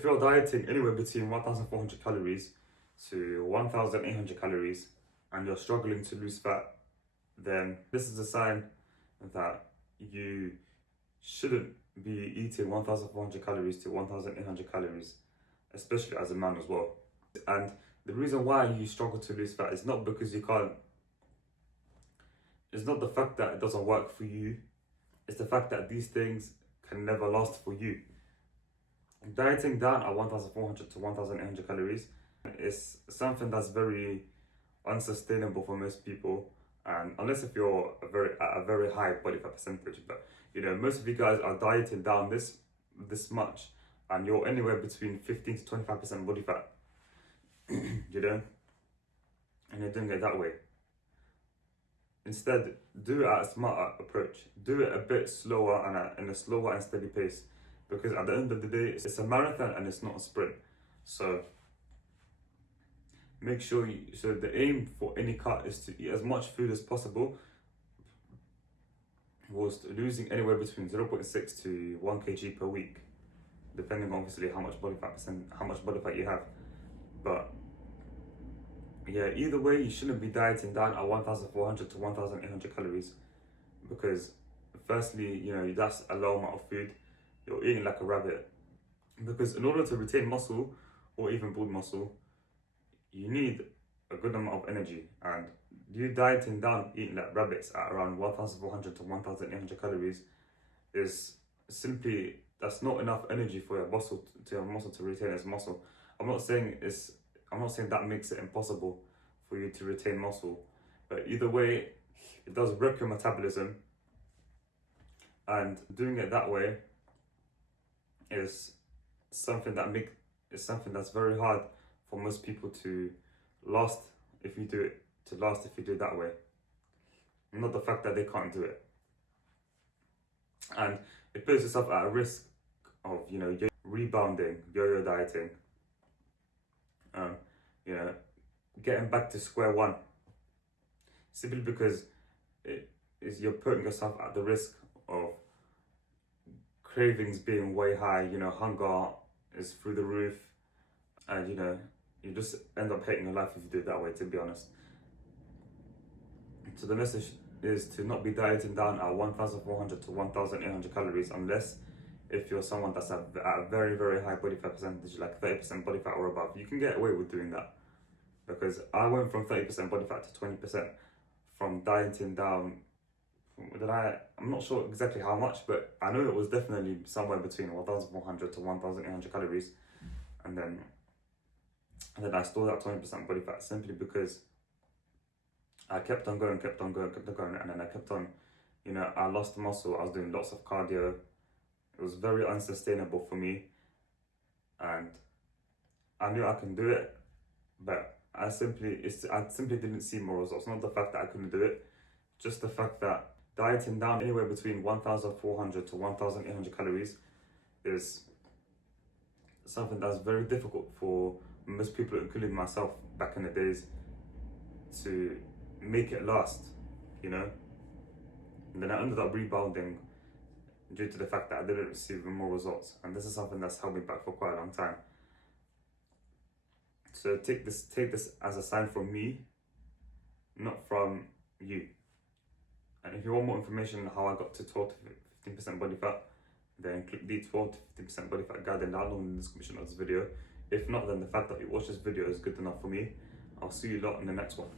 if you're dieting anywhere between 1,400 calories to 1,800 calories and you're struggling to lose fat, then this is a sign that you shouldn't be eating 1,400 calories to 1,800 calories, especially as a man as well. And the reason why you struggle to lose fat is not because you can't, it's not the fact that it doesn't work for you, it's the fact that these things can never last for you. Dieting down at 1,400 to 1,800 calories is something that's very unsustainable for most people, and unless if you're at a very high body fat percentage. But you know, most of you guys are dieting down this much, and you're anywhere between 15 to 25% body fat. You know, and you're doing it that way. Instead, do it at a smarter approach. Do it a bit slower and in a slower and steady pace, because at the end of the day, it's a marathon and it's not a sprint. So make sure so the aim for any cut is to eat as much food as possible, whilst losing anywhere between 0.6 to 1 kg per week, depending on obviously how much body fat you have. But yeah, either way, you shouldn't be dieting down at 1,400 to 1,800 calories, because firstly, you know, that's a low amount of food. You're eating like a rabbit, because in order to retain muscle or even build muscle, you need a good amount of energy, and you dieting down eating like rabbits at around 1,400 to 1,800 calories is simply, that's not enough energy for your muscle to retain its muscle. I'm not saying that makes it impossible for you to retain muscle, but either way, it does wreck your metabolism, and doing it that way is something that's very hard for most people to last if you do it that way. Not the fact that they can't do it. And it puts yourself at a risk of, you know, rebounding, yo-yo dieting, you know, getting back to square one, simply because you're putting yourself at the risk of cravings being way high. You know, hunger is through the roof, and you know, you just end up hating your life if you do it that way, to be honest. So the message is to not be dieting down at 1,400 to 1,800 calories, unless if you're someone that's at a very, very high body fat percentage, like 30% body fat or above. You can get away with doing that, because I went from 30% body fat to 20% from dieting down. I'm not sure exactly how much, but I know it was definitely somewhere between 1,400 to 1,800 calories, and then I stole that 20% body fat simply because I kept on going, and then I kept on, you know, I lost muscle. I was doing lots of cardio. It was very unsustainable for me, and I knew I can do it, but I simply didn't see more results. Not the fact that I couldn't do it, just the fact that dieting down anywhere between 1,400 to 1,800 calories is something that's very difficult for most people, including myself back in the days, to make it last, you know. And then I ended up rebounding due to the fact that I didn't receive more results, and this is something that's held me back for quite a long time. So take this as a sign from me, not from you. And if you want more information on how I got to 12 to 15% body fat, then click the 12 to 15% body fat guide and download in the description of this video. If not, then the fact that you watch this video is good enough for me. I'll see you lot in the next one.